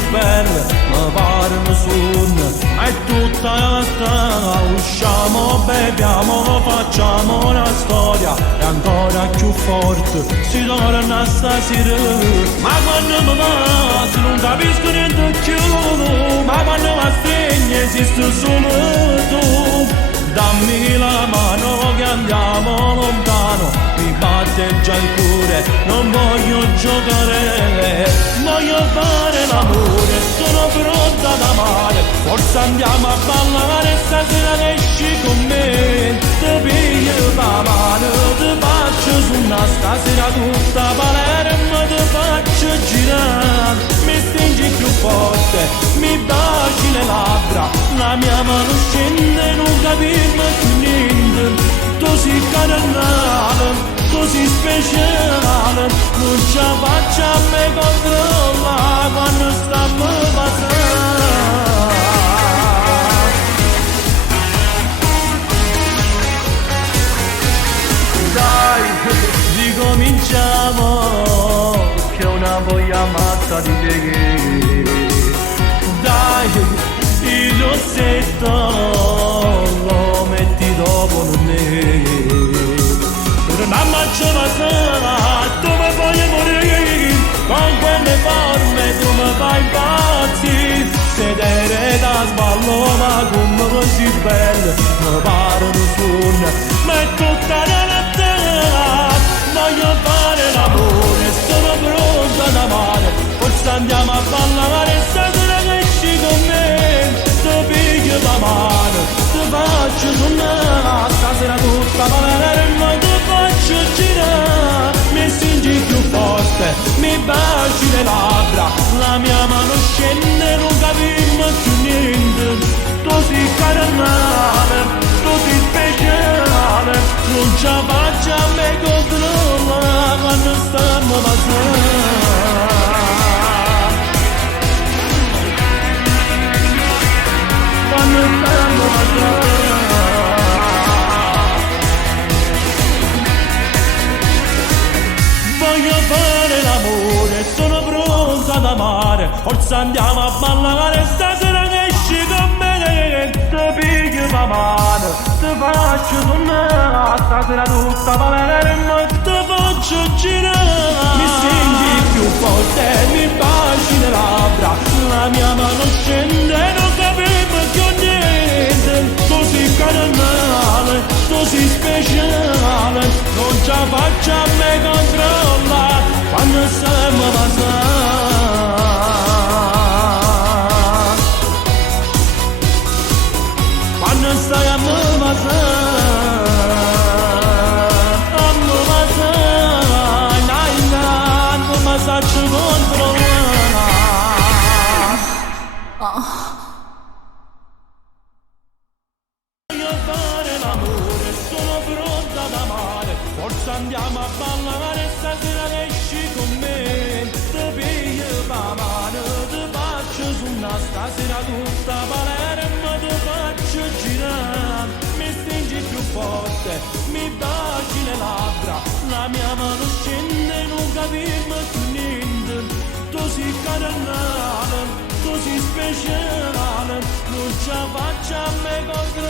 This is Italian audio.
così belle, mi pare un sogno, è tutta la strada, usciamo, beviamo, facciamo una storia, e ancora più forte, si torna stasera, ma quando mi passi non capisco niente più, ma quando mi stringi esiste solo tu. Dammi la mano che andiamo lontano, mi batte già il cuore, non voglio giocare, voglio fare l'amore, sono pronta ad amare, forse andiamo a ballare, stasera che esci con me, ti piglio la mano, ti faccio su una stasera tutta Palermo, ti faccio girare, mi stringi più forte, mi baci le labbra, la mia mano scende, non capisco più niente, tu sei carnale, tu sei speciale, non ce la faccio a me controllare quando stiamo passando. Dai, ricominciamo, che ho una voglia matta di te. Dai, il rossetto lo metti dopo me, non ammaccio la sala, tu mi voglio morire, con quelle forme tu mi fai impazzire, sedere da sballo ma come così belle, mi pare un sogno, ma è tutta la notte, voglio fare l'amore, sono pronta ad amare, forse andiamo a ballare, stasera che esci con me, ti piglio la mano, ti faccio suonare, stasera tutta Palermo, ti faccio girare, mi stringi più forte, mi baci le labbra, la mia mano scende, non capisco più niente, tu sei carnale, tu sei speciale, non ce la faccio a me controllare quando stiamo passando. Voglio fare l'amore, sono pronta ad amare, forse andiamo a ballare, stasera che esci con me, ti piglio la mano, ti faccio suonare, stasera tutta Palermo, ti faccio girare, mi stringi più forte, mi baci le labbra, la mia mano scende, non capivo più niente, tu sei carnale, tu sei speciale, non ce la faccio a me controllare quando stiamo passando, quando stiamo passando. Faccio controllare. Voglio fare l'amore, sono pronta ad amare, forse andiamo a ballare, stasera che esci con me, ti piglio la mano, ti faccio su una stasera tutta Palermo, ti faccio girare, mi stringi più forte, mi baci le labbra, la mia mano scende, non capisco più niente, tu sei carnale, tu sei speciale, non ce la faccio a me controllare.